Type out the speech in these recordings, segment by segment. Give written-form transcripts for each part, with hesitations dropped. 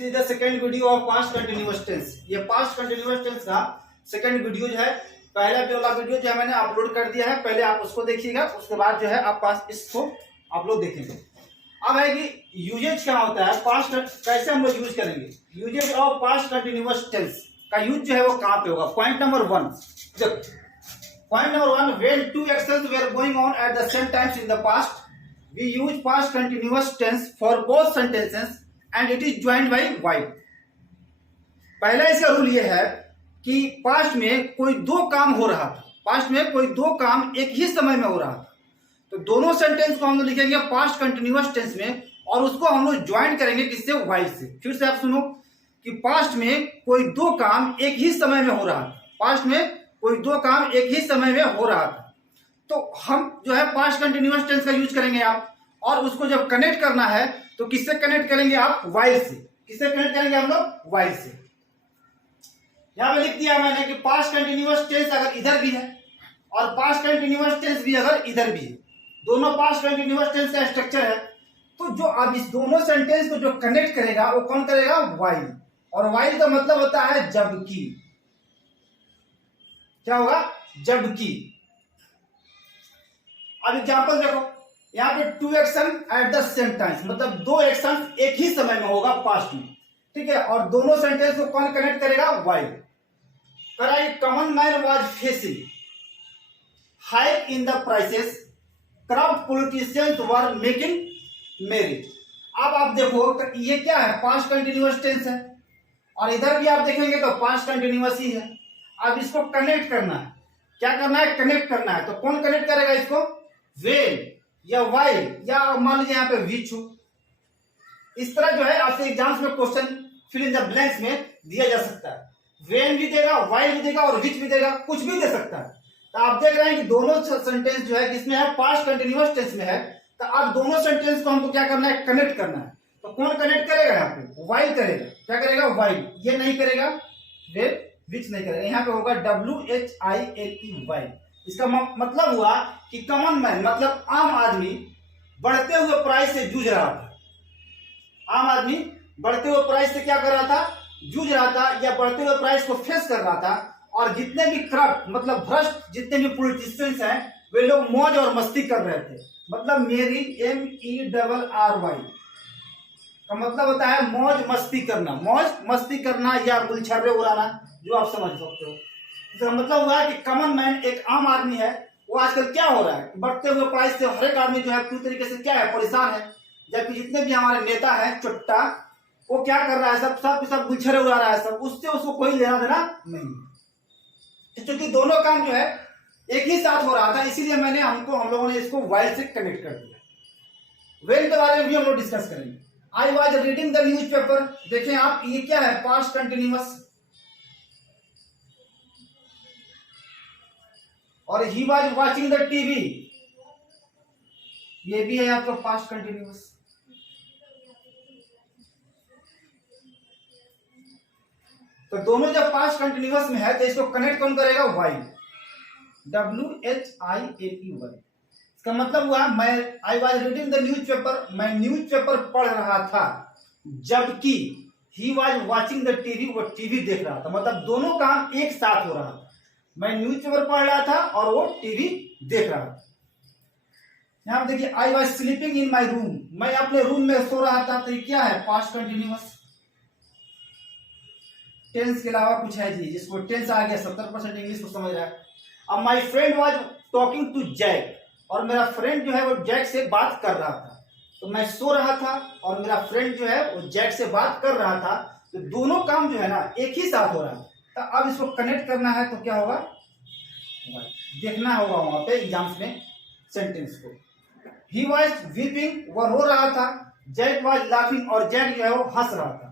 This is the second video of past continuous tense. ये past continuous tense का second video जो है, पहला वाला वीडियो जो है मैंने अपलोड कर दिया है, पहले आप उसको देखिएगा, उसके बाद जो है आप पास इसको आप लोग देखेंगे। अब है कि यूजेज क्या होता है, पास्ट कैसे हम लोग यूज करेंगे। Usages of past continuous tense का यूज जो है वो कहाँ पे होगा। Point number 1, point number 1, when two actions were going on at the same times in the past we use past continuous tense for both sentences and it is joined by while. पहला इसका rule यह है कि past में कोई दो काम हो रहा था, पास्ट में कोई दो काम एक ही समय में हो रहा था, तो दोनों सेंटेंस को हम लोग लिखेंगे पास्ट कंटिन्यूअस टेंस में और उसको हम लोग ज्वाइन करेंगे किससे, वाइल से। फिर से आप सुनो कि पास्ट में कोई दो काम एक ही समय में हो रहा था, पास्ट में कोई दो काम एक ही समय में हो रहा था, तो हम जो है पास्ट कंटिन्यूअस टेंस का यूज करेंगे आप। और उसको जब कनेक्ट करना है तो किससे कनेक्ट करेंगे आप, वाइल से। किससे कनेक्ट करेंगे हम लोग, वाइल से। यहां पे लिख दिया मैंने कि पास्ट कंटिन्यूअस टेंस अगर इधर भी है और पास्ट कंटिन्यूअस टेंस भी अगर इधर भी है, दोनों पास्ट कंटिन्यूअस टेंस का स्ट्रक्चर है, तो जो अब इस दोनों सेंटेंस को जो कनेक्ट करेगा वो कौन करेगा, वाइल। और वाइल का मतलब होता है जबकि। क्या होगा, जबकि। अब एग्जांपल देखो, यहाँ पे two action at the same time, मतलब दो एक्शन एक ही समय में होगा पास्ट में, ठीक है, और दोनों सेंटेंस को कौन कनेक्ट करेगा, वाइल। करा common man was facing hike in the prices, corrupt politicians were making marriage. अब आप देखो तो ये क्या है, पास्ट कंटिन्यूअस टेंस है और इधर भी आप देखेंगे तो पास्ट कंटिन्यूअस ही है। अब इसको कनेक्ट करना है, क्या करना है, कनेक्ट करना है। तो कौन कनेक्ट करेगा इसको, व्हेन या वाइल या मान लीजिए यहाँ पे विच हो। इस तरह जो है आपसे एग्जाम्स में question fill in the blanks में दिया जा सकता है। व्हेन भी देगा, वाइल भी देगा और विच भी देगा, कुछ भी दे सकता है। तो आप देख रहे हैं कि दोनों सेंटेंस जो है किसमें है, पास्ट कंटिन्यूअस टेंस में है। तो अब दोनों सेंटेंस को हमको क्या करना है, कनेक्ट करना है। तो कौन कनेक्ट करेगा, यहाँ पे वाइल करेगा। क्या करेगा, वाइल। ये नहीं करेगा, वेल विच नहीं करेगा। यहाँ पे होगा WHILE, वाइल। इसका मतलब हुआ कि कॉमन मैन मतलब आम आदमी बढ़ते हुए प्राइस से जूझ रहा था। आम आदमी बढ़ते हुए प्राइस से क्या कर रहा था, जूझ रहा था, या बढ़ते हुए प्राइस को फेस कर रहा था। और जितने भी करप्ट मतलब भ्रष्ट जितने भी पॉलिटिशियंस हैं वे लोग मौज और मस्ती कर रहे थे। मतलब मेरी MERRY का मतलब होता है मौज मस्ती करना, मौज मस्ती करना या गुलछर्रे उड़ाना, जो आप समझ सकते हो। इसका मतलब हुआ कि कॉमन मैन एक आम आदमी है, वो आजकल क्या हो रहा है, बढ़ते हुए प्राइस से हर एक आदमी जो है पूरी तरीके से क्या है, परेशान है। जबकि जितने भी हमारे नेता है चुट्टा, वो क्या कर रहा है, सब गुलछर्रे उड़ा रहा है, सब उससे उसको कोई लेना देना नहीं। क्योंकि दोनों काम जो है एक ही साथ हो रहा था, इसीलिए हम लोगों ने इसको वाइल से कनेक्ट कर दिया। वेल के बारे में भी हम लोग डिस्कस करेंगे। आई was reading the news paper, देखें आप, ये क्या है, पास्ट कंटिन्यूअस। और he was watching the TV, ये भी है आपका पास्ट कंटिन्यूअस। तो दोनों जब पास्ट कंटिन्यूअस में है तो इसको कनेक्ट कौन करेगा, वाइल। WHILE, इसका मतलब हुआ मैं आई was reading the news paper, मैं न्यूज पेपर पढ़ रहा था, जबकि he was watching the TV, वो टीवी देख रहा था। मतलब दोनों काम एक साथ हो रहा था, मैं न्यूज पेपर पढ़ रहा था और वो टीवी देख रहा था। यहां देखिए, I was sleeping in my room, मैं अपने रूम में सो रहा था। तो ये क्या है, पास्ट कंटिन्यूअस। टेंस के अलावा कुछ है जी, जिसको टेंस आ गया 70% इंग्लिश को समझ रहा है। अब my friend was talking to Jack, और मेरा फ्रेंड जो है वो जैक से बात कर रहा था। तो मैं सो रहा था और मेरा फ्रेंड जो है वो जैक से बात कर रहा था, तो दोनों काम जो है ना एक ही साथ हो रहा है। तो अब इसको कनेक्ट करना है तो क्या होगा, देखना होगा वहां पे एग्जाम्स में सेंटेंस को। ही वॉज वीपिंग, वह रो रहा था। जैक वॉज लाफिंग, और जैक जो है वो हंस रहा था।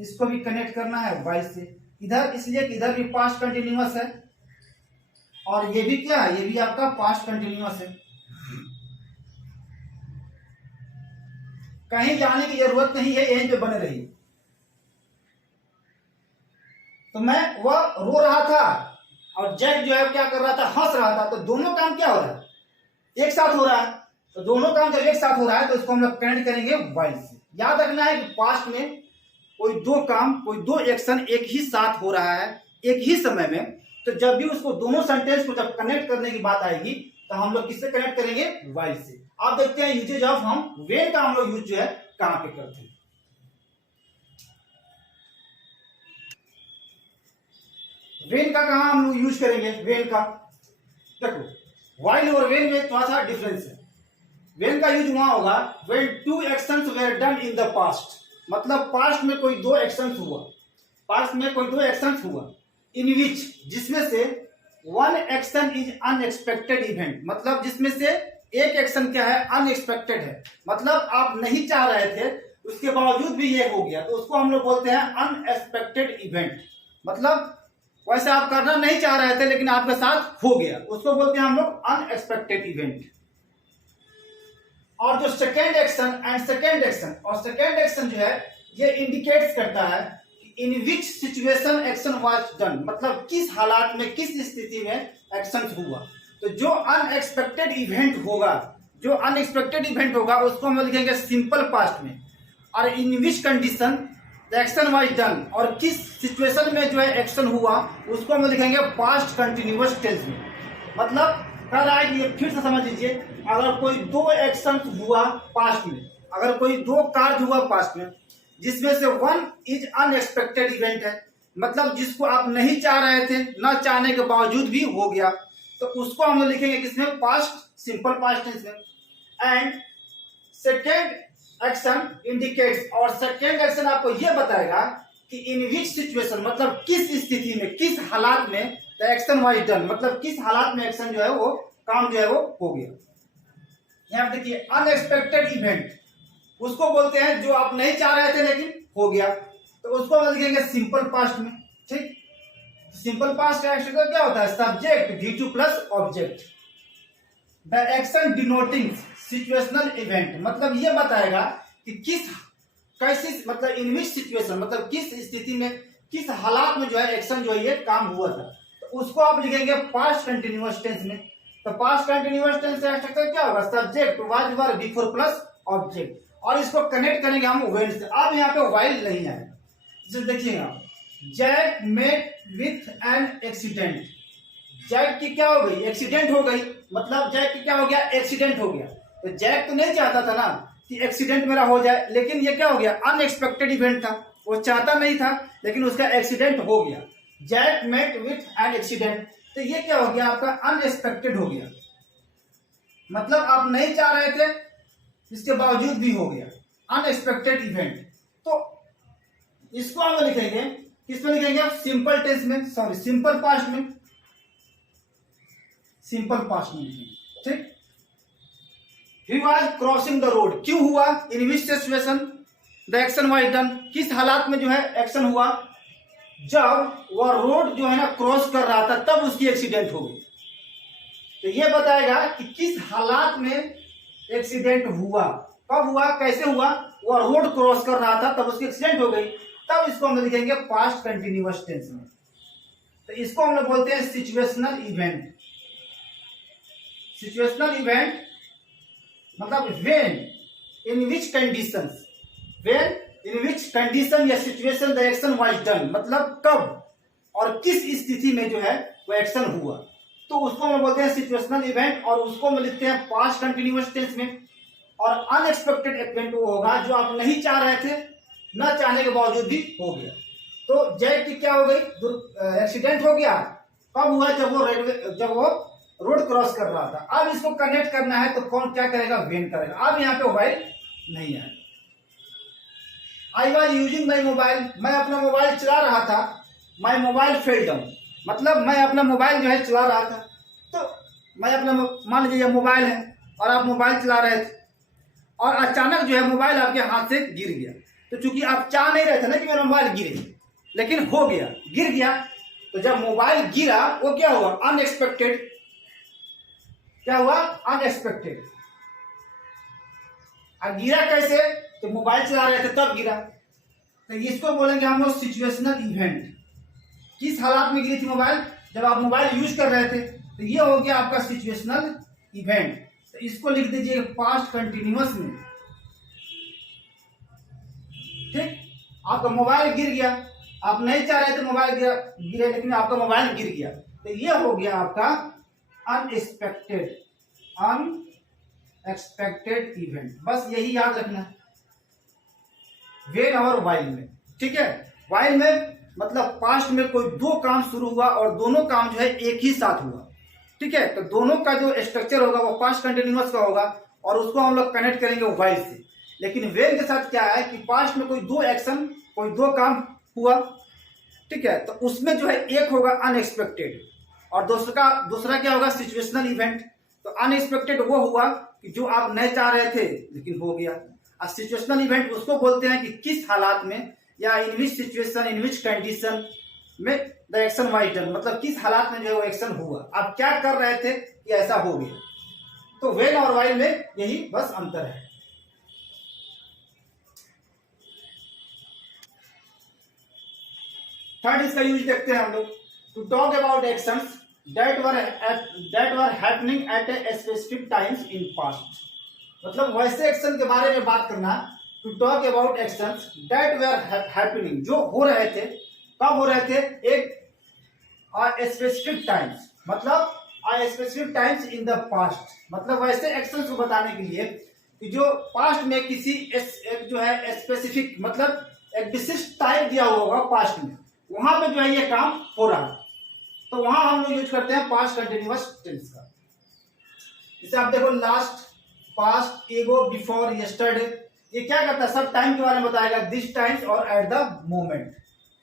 इसको भी कनेक्ट करना है वाइल से इधर, इसलिए कि इधर भी पास्ट कंटिन्यूअस है और ये भी क्या है, ये भी आपका पास्ट कंटिन्यूअस है। कहीं जाने की जरूरत नहीं है, यहीं पे बने रहिए। तो वह रो रहा था और जैक जो है क्या कर रहा था, हंस रहा था। तो दोनों काम क्या हो रहा है, एक साथ हो रहा है। तो दोनों काम जब एक साथ हो रहा है तो इसको हम लोग कनेक्ट करेंगे वाइल से। याद रखना है कि पास्ट में कोई दो काम, कोई दो एक्शन एक ही साथ हो रहा है एक ही समय में, तो जब भी उसको दोनों सेंटेंस को जब कनेक्ट करने की बात आएगी तो हम लोग किससे कनेक्ट करेंगे? व्हाइल से। आप देखते हैं यूजेज ऑफ हम व्हेन का हम लोग यूज जो है कहां पे करते हैं। व्हेन का कहां हम लोग यूज करेंगे? व्हेन का देखो व्हाइल और व्हेन में थोड़ा सा डिफरेंस है। व्हेन का यूज वहां होगा when two actions were done in the past, मतलब पास्ट में कोई दो एक्शंस हुआ, पास्ट में कोई दो एक्शंस हुआ, इन विच जिसमें से one action is unexpected event, मतलब जिसमें से एक एक्शन क्या है? अनएक्सपेक्टेड है, मतलब आप नहीं चाह रहे थे उसके बावजूद भी ये हो गया, तो उसको हम लोग बोलते हैं अनएक्सपेक्टेड इवेंट। मतलब वैसे आप करना नहीं चाह रहे थे लेकिन आपके साथ हो गया, उसको बोलते हैं हम लोग अनएक्सपेक्टेड इवेंट। और जो second action and second action, और सेकेंड एक्शन जो है ये इंडिकेट्स करता है in which situation action was done, मतलब किस हालात में किस स्थिति में एक्शन हुआ। तो जो अनएक्सपेक्टेड इवेंट होगा, जो अनएक्सपेक्टेड इवेंट होगा उसको हम लिखेंगे सिंपल पास्ट में, और in which condition the action was done, और किस सिचुएशन में जो है एक्शन हुआ उसको हम लिखेंगे पास्ट कंटिन्यूअस टेंस में। मतलब कर रहा है कि फिर से समझ लीजिए, अगर कोई दो एक्शन हुआ पास्ट में, अगर कोई दो कार्य हुआ पास्ट में जिसमें से वन इज अनएक्सपेक्टेड इवेंट है, मतलब जिसको आप नहीं चाह रहे थे, ना चाहने के बावजूद भी हो गया, तो उसको हम लोग लिखेंगे किसमें? पास्ट, सिंपल पास्ट टेंस में। एंड सेकेंड एक्शन इंडिकेट्स, और सेकेंड एक्शन आपको यह बताएगा कि इन विच सिचुएशन, मतलब किस स्थिति में, किस हालात में द एक्शन वाज डन, मतलब किस हालात में एक्शन जो है वो काम जो है वो हो गया। यहां देखिए अनएक्सपेक्टेड इवेंट उसको बोलते हैं जो आप नहीं चाह रहे थे लेकिन हो गया, तो उसको हम लिखेंगे सिंपल पास्ट में। ठीक, सिंपल पास्ट का एक्शन क्या होता है? Subject V2 plus object. The action denoting situational event, मतलब ये बताएगा कि किस कैसी, मतलब इन विच सिचुएशन, मतलब किस स्थिति में, किस हालात में जो है एक्शन जो है ये काम हुआ था, तो उसको आप लिखेंगे पास्ट कंटिन्यूअस टेंस में। तो पास्ट कंटिन्यूअस टेंस का स्ट्रक्चर क्या होगा? Subject was were before plus object, और इसको कनेक्ट करेंगे हम व्हेन से। अब यहाँ पे व्हाइल नहीं है, जैसे देखिएगा Jack met with an accident, Jack की क्या हो गई? एक्सीडेंट हो गई, मतलब जैक की क्या हो गया? एक्सीडेंट हो गया। तो जैक तो नहीं चाहता था ना कि एक्सीडेंट मेरा हो जाए, लेकिन ये क्या हो गया? अनएक्सपेक्टेड इवेंट था, वो चाहता नहीं था लेकिन उसका एक्सीडेंट हो गया। Jack met with an accident, तो ये क्या हो गया? आपका अनएक्सपेक्टेड हो गया, मतलब आप नहीं चाह रहे थे इसके बावजूद भी हो गया, अनएक्सपेक्टेड इवेंट। तो इसको हम लिखेंगे किसमें? लिखेंगे सिंपल टेंस में, सॉरी सिंपल पास्ट में, सिंपल पास्ट में लिखेंगे। ठीक, he was crossing the road, क्यों हुआ? In which situation the action was done, किस हालात में जो है एक्शन हुआ? जब वह रोड जो है ना क्रॉस कर रहा था तब उसकी एक्सीडेंट हो गई। तो यह बताएगा कि किस हालात में एक्सीडेंट हुआ, कब हुआ, कैसे हुआ? वह रोड क्रॉस कर रहा था तब उसकी एक्सीडेंट हो गई, तब इसको हम लिखेंगे पास्ट कंटिन्यूअस टेंस में। तो इसको हम लोग बोलते हैं सिचुएशनल इवेंट। सिचुएशनल इवेंट मतलब when in which conditions, when in which condition या situation the action was done, मतलब कब और किस स्थिति में जो है वो एक्शन हुआ, तो उसको हम बोलते हैं सिचुएशनल इवेंट, और उसको हम लिखते हैं पास्ट कंटिन्यूअस टेंस में। और अनएक्सपेक्टेड इवेंट वो होगा जो आप नहीं चाह रहे थे, न चाहने के बावजूद भी हो गया। तो जैक की क्या हो गई? एक्सीडेंट हो गया, कब हुआ? जब वो रोड क्रॉस कर रहा था। अब इसको कनेक्ट करना है तो कौन क्या करेगा? व्हेन करेगा। अब यहाँ पे व्हाइल नहीं है। I was using my mobile, मैं अपना मोबाइल चला रहा था, माई मोबाइल फेल डाउन, मतलब मैं अपना मोबाइल जो है चला रहा था, तो मैं अपना, मान लीजिए मोबाइल है और आप मोबाइल चला रहे थे और अचानक जो है मोबाइल आपके हाथ से गिर गया, तो चूंकि आप चाह नहीं रहे थे ना कि मेरा मोबाइल गिरे, लेकिन हो गया, गिर गया। तो जब मोबाइल गिरा वो क्या हुआ? अनएक्सपेक्टेड। क्या हुआ? अनएक्सपेक्टेड। अब गिरा कैसे? तो मोबाइल चला रहे थे तब गिरा। तो इसको बोलेंगे हम लोग सिचुएशनल इवेंट। किस हालात में गिरी थी मोबाइल? जब आप मोबाइल यूज कर रहे थे। तो ये हो गया आपका सिचुएशनल इवेंट। तो इसको लिख दीजिए पास्ट कंटिन्यूअस में। ठीक, आपका मोबाइल गिर गया, आप नहीं चाह रहे थे मोबाइल गिरे, लेकिन आपका मोबाइल गिर गया, तो ये हो गया आपका अनएक्सपेक्टेड इवेंट। बस यही याद रखना वेन और वाइल में, ठीक है। वाइल में मतलब पास्ट में कोई दो काम शुरू हुआ और दोनों काम जो है एक ही साथ हुआ, ठीक है। तो दोनों का जो स्ट्रक्चर होगा वो पास्ट कंटिन्यूअस का होगा और उसको हम लोग कनेक्ट करेंगे वाइल से। लेकिन वेन के साथ क्या है कि पास्ट में कोई दो एक्शन, कोई दो काम हुआ, ठीक है, तो उसमें जो है एक होगा अनएक्सपेक्टेड और दूसरा क्या होगा सिचुएशनल इवेंट। तो अनएक्सपेक्टेड वो हुआ कि जो आप नहीं चाह रहे थे लेकिन हो गया। और सिचुएशनल इवेंट उसको बोलते हैं कि किस हालात में या in which situation, in which condition में द एक्शन वाज डन, मतलब किस हालात में जो है वो एक्शन हुआ, आप क्या कर रहे थे कि ऐसा हो गया। तो वेन और वाइल में यही बस अंतर है। थर्ड इसका यूज देखते हैं हम लोग, to talk about actions that were happening at a specific times in past। मतलब वैसे एक्शन के बारे में बात करना। To talk about actions that were happening, जो हो रहे थे, कब हो रहे थे, एक स्पेसिफिक टाइम्स, मतलब specific times in the past, मतलब वैसे एक्शंस को बताने के लिए कि जो पास्ट में किसी एक जो है स्पेसिफिक, मतलब एक विशिष्ट टाइम दिया हुआ होगा पास्ट में, वहां पे जो है ये काम हो रहा है, तो वहां हम लोग यूज करते हैं पास्ट कंटिन्यूअस टेंस का। जैसे आप देखो लास्ट, पास्ट, एगो, बिफोर, यस्टरडे, ये क्या करता है, सब टाइम के बारे में बताएगा, दिस टाइम्स और एट द मोमेंट।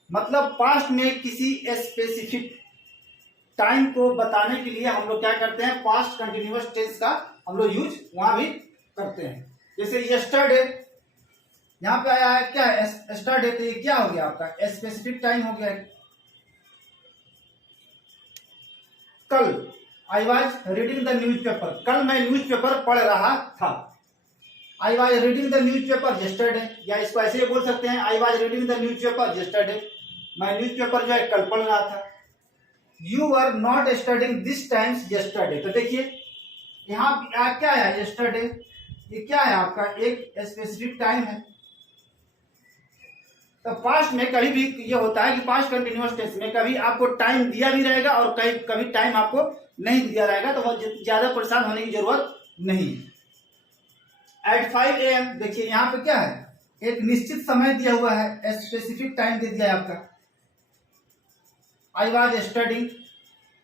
मतलब पास्ट में किसी स्पेसिफिक टाइम को बताने के लिए हम लोग क्या करते हैं, पास्ट कंटिन्यूअस टेंस का हम लोग यूज वहां भी करते हैं। जैसे यस्टरडे यहाँ पे आया है, क्या है यस्टरडे, तो ये क्या हो गया आपका स्पेसिफिक टाइम हो गया। कल, I was reading the newspaper, कल मैं न्यूज पेपर पढ़ रहा था। I was reading the newspaper yesterday, या इसको ऐसे बोल सकते हैं, I was reading the newspaper yesterday, मैं न्यूज पेपर जो है कल पढ़ रहा था। You are not studying this times yesterday, तो देखिए यहाँ क्या है यस्टरडे, ये क्या है आपका एक स्पेसिफिक टाइम है। तो पास्ट में कभी भी ये होता है कि पास्ट कंटिन्यूअस टेंस में कभी आपको टाइम दिया भी रहेगा और कभी टाइम आपको नहीं दिया रहेगा, तो बहुत ज्यादा परेशान होने की जरूरत नहीं। एट 5 AM, देखिए यहाँ पे क्या है, एक निश्चित समय दिया हुआ है, स्पेसिफिक टाइम दे दिया है आपका। आई वॉज स्टडिंग,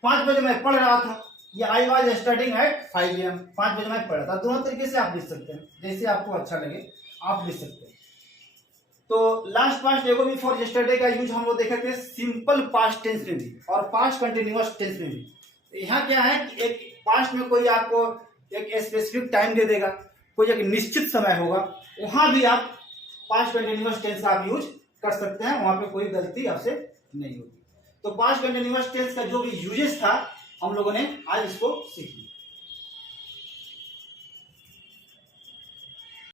5 बजे मैं पढ़ रहा था, या I was studying at 5 AM, 5 बजे मैं पढ़ रहा था। दोनों तरीके से आप लिख सकते हैं, जैसे आपको अच्छा लगे आप लिख सकते हैं। तो लास्ट पास्ट, एगो, बिफोर, यस्टरडे का यूज हम लोग देखे थे सिंपल पास्ट टेंस में भी और पास्ट कंटिन्यूअस टेंस में भी। तो यहाँ क्या है कि एक पास्ट में कोई आपको एक स्पेसिफिक टाइम दे देगा, कोई एक निश्चित समय होगा, वहां भी आप पास्ट कंटिन्यूअस टेंस का आप यूज कर सकते हैं, वहां पे कोई गलती आपसे नहीं होगी। तो पास्ट कंटिन्यूअस टेंस का जो भी यूजेस था हम लोगों ने आज इसको सीख लिया।